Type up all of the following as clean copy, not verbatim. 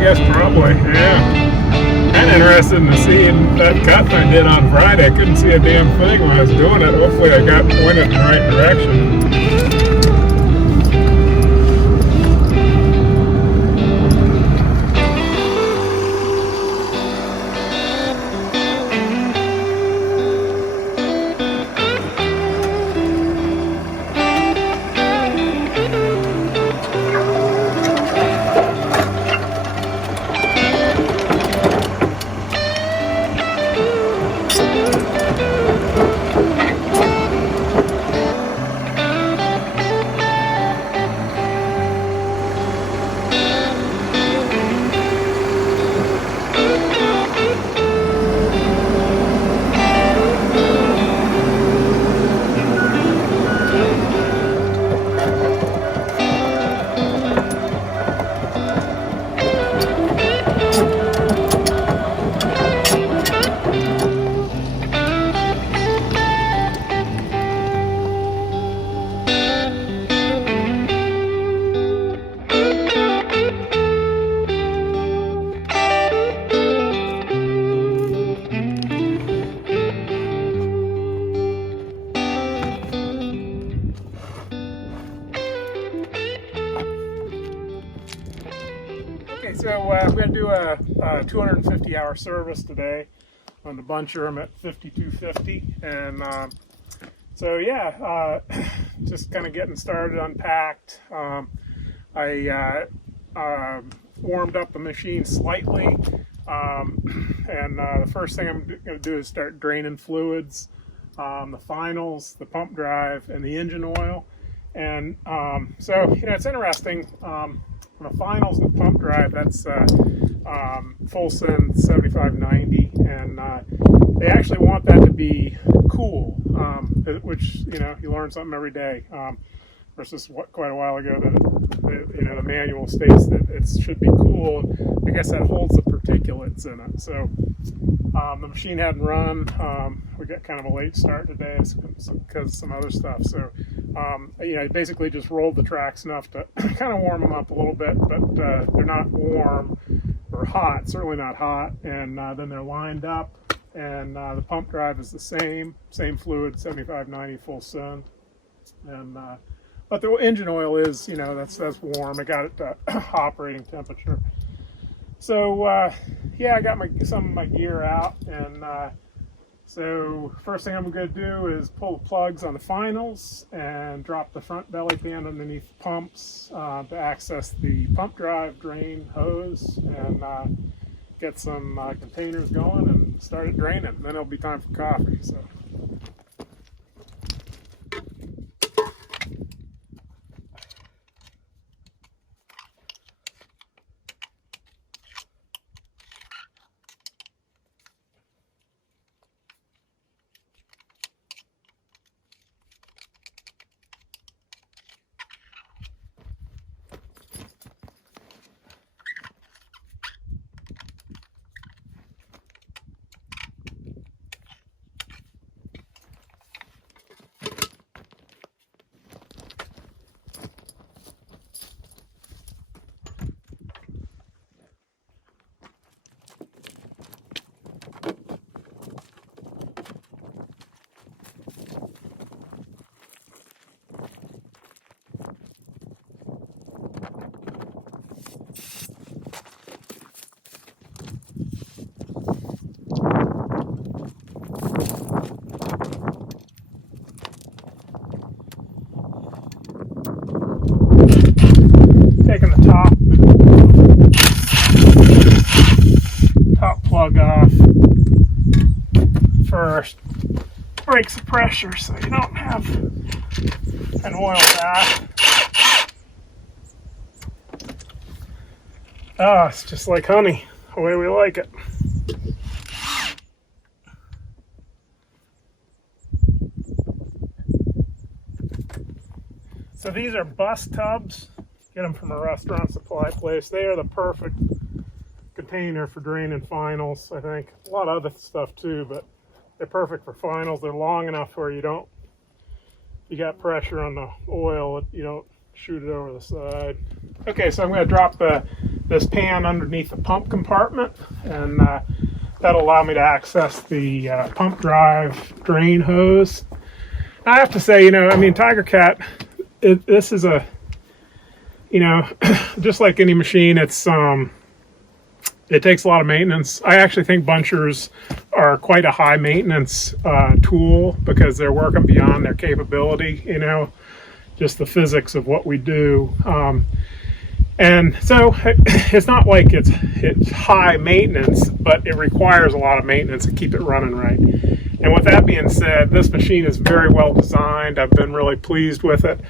guess probably, yeah. Kind of interested in seeing that cut I did on Friday. I couldn't see a damn thing when I was doing it. Hopefully I got pointed in the right direction. Okay, so we're going to do a 250-hour service today on the buncher. I'm at 5250, and so yeah, just kind of getting started, unpacked. I warmed up the machine slightly, and the first thing I'm going to do is start draining fluids, the finals, the pump drive, and the engine oil. And so, you know, it's interesting. On the finals and the pump drive, that's Fullsend 7590, and they actually want that to be cool, which, you know, you learn something every day. Versus quite a while ago that you know, the manual states that it should be cool. I guess that holds the particulates in it. So the machine hadn't run. We got kind of a late start today because of some other stuff. So you know, I basically just rolled the tracks enough to kind of warm them up a little bit, but they're not warm or hot. Certainly not hot. And then they're lined up, and the pump drive is the same fluid, 7590 Fullsend, and but the engine oil is, you know, that's warm. I got it to operating temperature. So yeah, I got some of my gear out, and so first thing I'm going to do is pull the plugs on the finals and drop the front belly pan underneath the pumps to access the pump drive, drain, hose, and get some containers going and start it draining. And then it'll be time for coffee. So. Taking the top plug off first. Breaks the pressure so you don't have an oil bath. Ah, it's just like honey, the way we like it. So these are bus tubs. Get them from a restaurant supply place. They are the perfect container for draining finals, I think. A lot of other stuff too, but they're perfect for finals. They're long enough where you got pressure on the oil, you don't shoot it over the side. Okay, so I'm going to drop the this pan underneath the pump compartment, and that'll allow me to access the pump drive drain hose. I have to say, I mean, Tiger Cat, this is a, just like any machine, it takes a lot of maintenance. I actually think bunchers are quite a high maintenance tool because they're working beyond their capability, just the physics of what we do. And so it's not like it's high maintenance, but it requires a lot of maintenance to keep it running right. And with that being said, this machine is very well designed. I've been really pleased with it.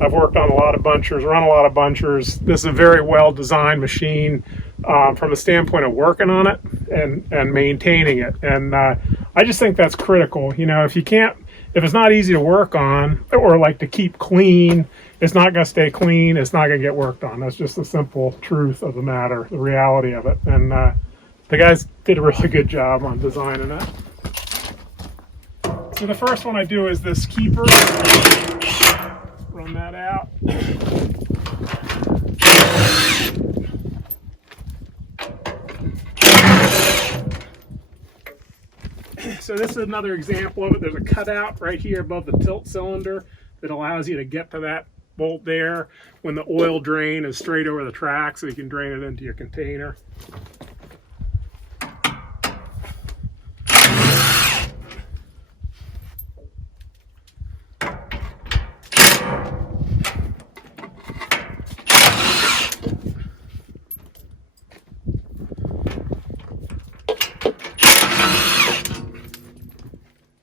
I've worked on a lot of bunchers, run a lot of bunchers. This is a very well designed machine from the standpoint of working on it and maintaining it. And I just think that's critical. If it's not easy to work on or like to keep clean, it's not going to stay clean. It's not going to get worked on. That's just the simple truth of the matter, the reality of it. And the guys did a really good job on designing it. So the first one I do is this keeper. Run that out. So this is another example of it. There's a cutout right here above the tilt cylinder that allows you to get to that bolt there when the oil drain is straight over the track, so you can drain it into your container.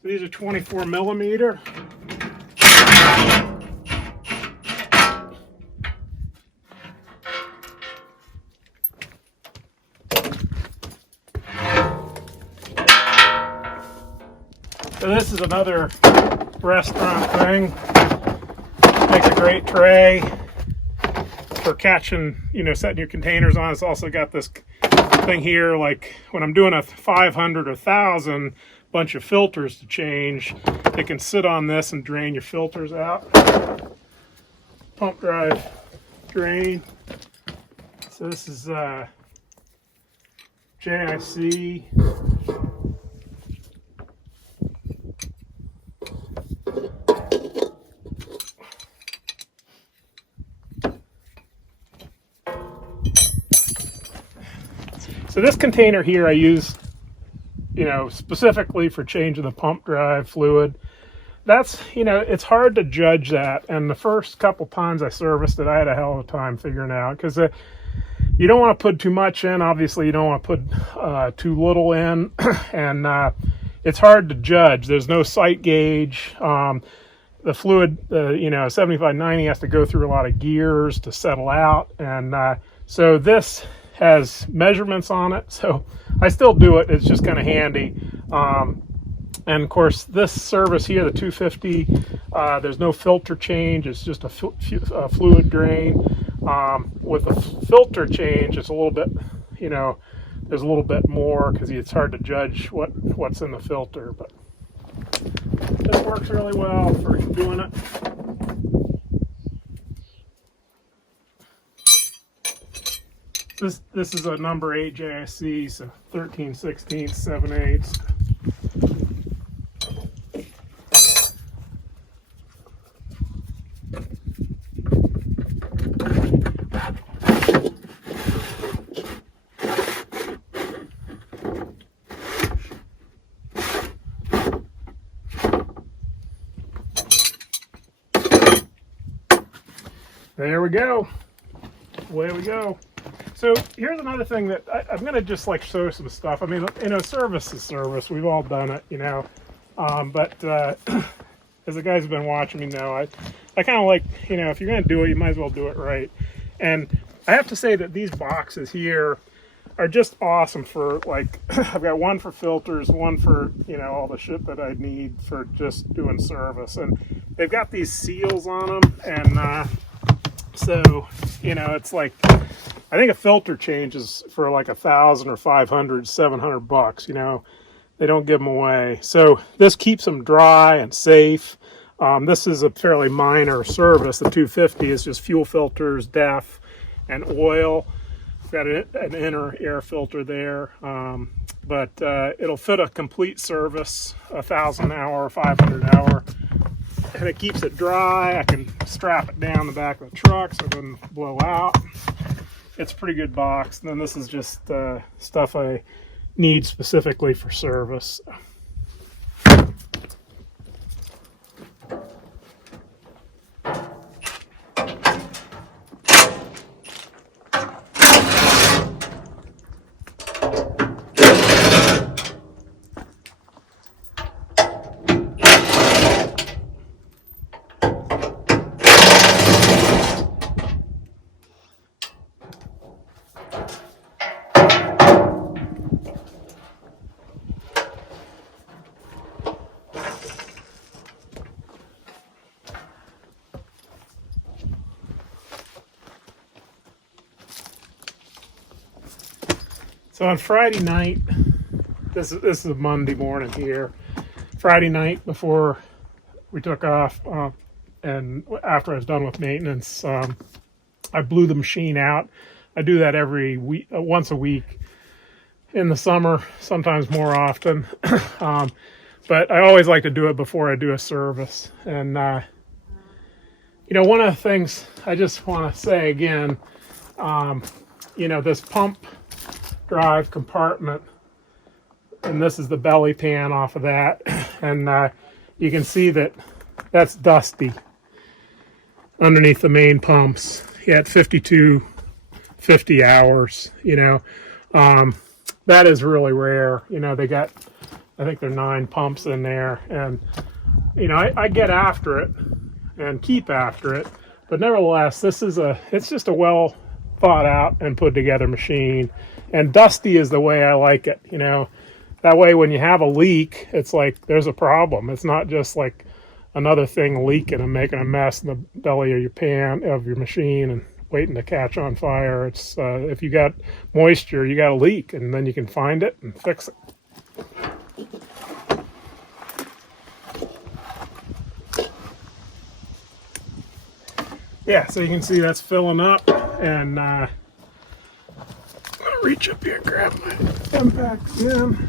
These are 24 millimeter. So this is another restaurant thing. Makes a great tray for catching, setting your containers on. It's also got this thing here, like when I'm doing a 500 or 1,000, bunch of filters to change, it can sit on this and drain your filters out. Pump drive drain. So this is JIC. So this container here I use specifically for changing the pump drive fluid. That's, it's hard to judge that. And the first couple times I serviced it, I had a hell of a time figuring it out, because you don't want to put too much in. Obviously, you don't want to put too little in. And it's hard to judge. There's no sight gauge. The fluid, 7590 has to go through a lot of gears to settle out. And so this has measurements on it, so I still do it. It's just kind of handy. And of course, this service here, the 250, there's no filter change. It's just a fluid drain. With the filter change, it's a little bit, there's a little bit more because it's hard to judge what's in the filter. But this works really well for doing it. This is a number 8 JIC, so 13/16, 7/8. There we go. Away we go. So here's another thing that I'm going to just show some stuff. I mean, service is service. We've all done it, but as the guys have been watching me know, I kind of like, if you're going to do it, you might as well do it right. And I have to say that these boxes here are just awesome for, I've got one for filters, one for, all the shit that I need for just doing service. And they've got these seals on them. And so, it's like, I think a filter change is for like 1,000 or 500, 700 bucks. They don't give them away. So this keeps them dry and safe. This is a fairly minor service. The 250 is just fuel filters, DEF, and oil. got an inner air filter there, but it'll fit a complete service, 1,000 hour, 500 hour, and it keeps it dry. I can strap it down the back of the truck so it doesn't blow out. It's a pretty good box. And then this is just stuff I need specifically for service. So on Friday night, this is a Monday morning here. Friday night before we took off, and after I was done with maintenance, I blew the machine out. I do that every week, once a week. In the summer, sometimes more often, but I always like to do it before I do a service. And one of the things I just want to say again, this pump drive compartment, and this is the belly pan off of that, and you can see that that's dusty underneath the main pumps. At 5250 hours, that is really rare. They got, I think there are 9 pumps in there, and I get after it and keep after it, but nevertheless, it's just a well thought out and put together machine. And dusty is the way I like it, That way when you have a leak, it's like there's a problem. It's not just like another thing leaking and making a mess in the belly of your machine and waiting to catch on fire. It's if you got moisture, you got a leak, and then you can find it and fix it. Yeah, so you can see that's filling up, and reach up here and grab my impact in.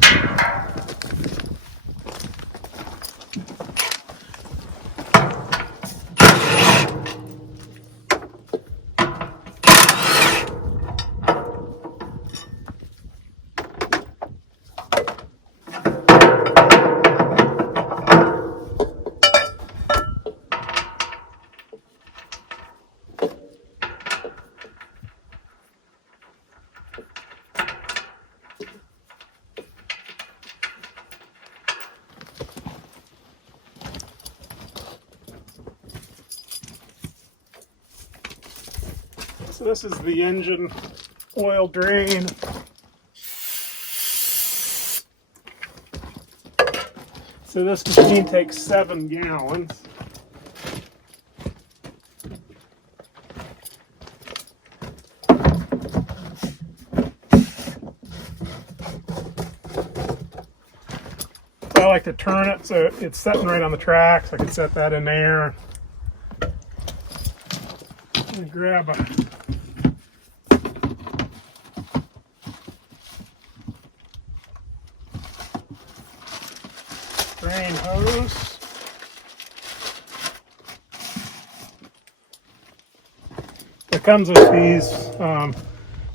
So this is the engine oil drain. So this machine takes 7 gallons. So I like to turn it so it's sitting right on the tracks. I can set that in there. And grab a drain hose. It comes with these.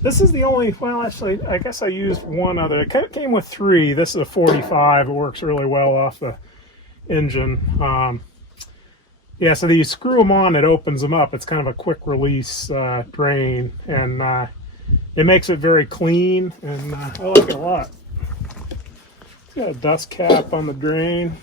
This is the only, well, actually, I guess I used one other. It came with 3. This is a 45. It works really well off the engine. Yeah, so you screw them on, it opens them up. It's kind of a quick release drain, and it makes it very clean, and I like it a lot. It's got a dust cap on the drain.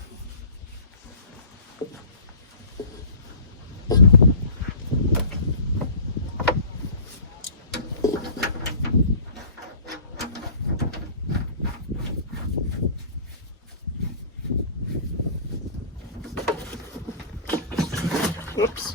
Whoops.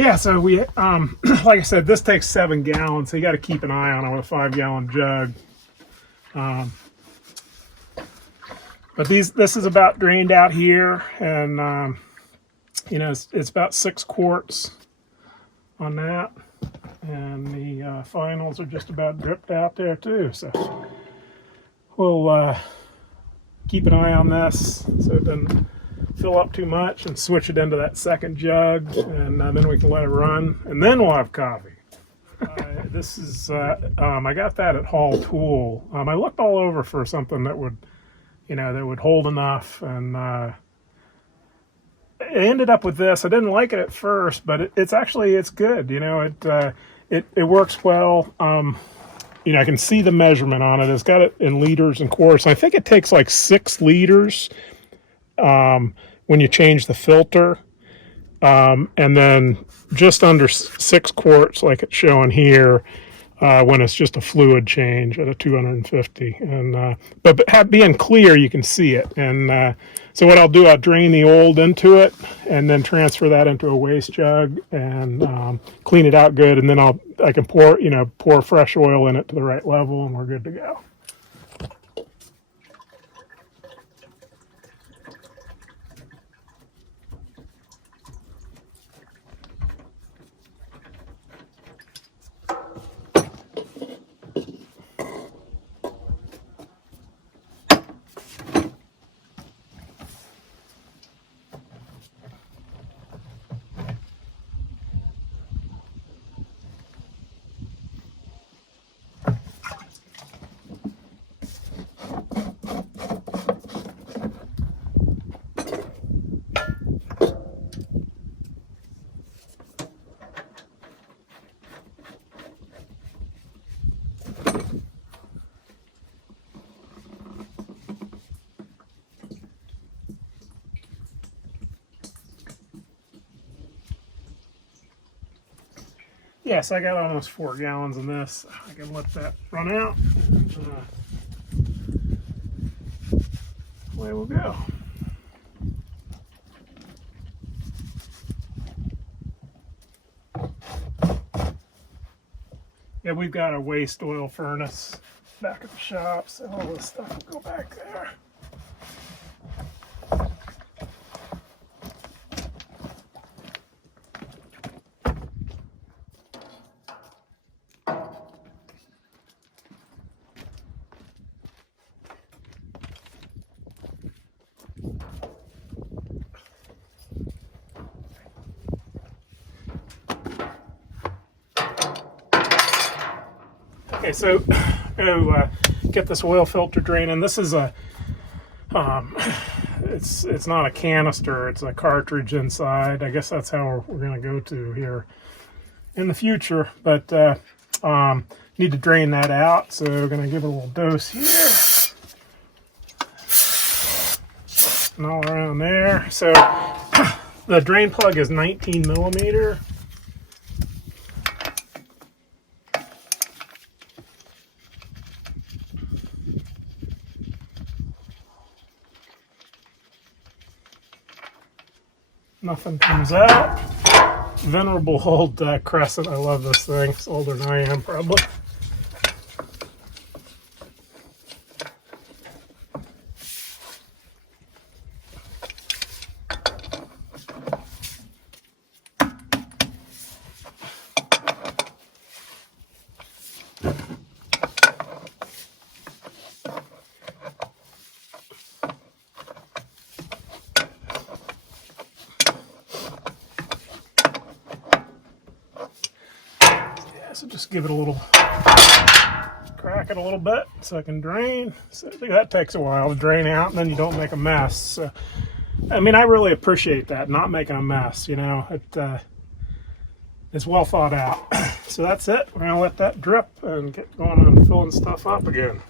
Yeah, so we, like I said, this takes 7 gallons, so you got to keep an eye on it with a 5-gallon jug. But this is about drained out here, and you know, it's about 6 quarts on that, and the finals are just about dripped out there too. So we'll keep an eye on this so it doesn't fill up too much, and switch it into that second jug, and then we can let it run, and then we'll have coffee. This is I got that at Hall Tool. I looked all over for something that would, you know, that would hold enough, and I ended up with this. I didn't like it at first, but it's good. You know, it works well. You know, I can see the measurement on it. It's got it in liters and quarts. I think it takes like 6 liters when you change the filter, and then just under 6 quarts, like it's showing here, when it's just a fluid change at a 250. And but being clear, you can see it. And so what I'll do, I'll drain the old into it, and then transfer that into a waste jug, and clean it out good. And then I can pour fresh oil in it to the right level, and we're good to go. Yes, I got almost 4 gallons in this. I can let that run out. Away we'll go. Yeah, we've got a waste oil furnace back at the shop, so all this stuff will go back there. Okay, so to get this oil filter draining, this is a it's not a canister, it's a cartridge inside. I guess that's how we're going to go to here in the future, but need to drain that out, so we're going to give it a little dose here and all around there. So the drain plug is 19 millimeter. Nothing comes out. Venerable old Crescent. I love this thing. It's older than I am, probably. So just give it a little, crack it a little bit so it can drain. So I think that takes a while to drain out, and then you don't make a mess. So, I mean, I really appreciate that, not making a mess, you know. It's well thought out. So that's it. We're going to let that drip and get going on filling stuff up again.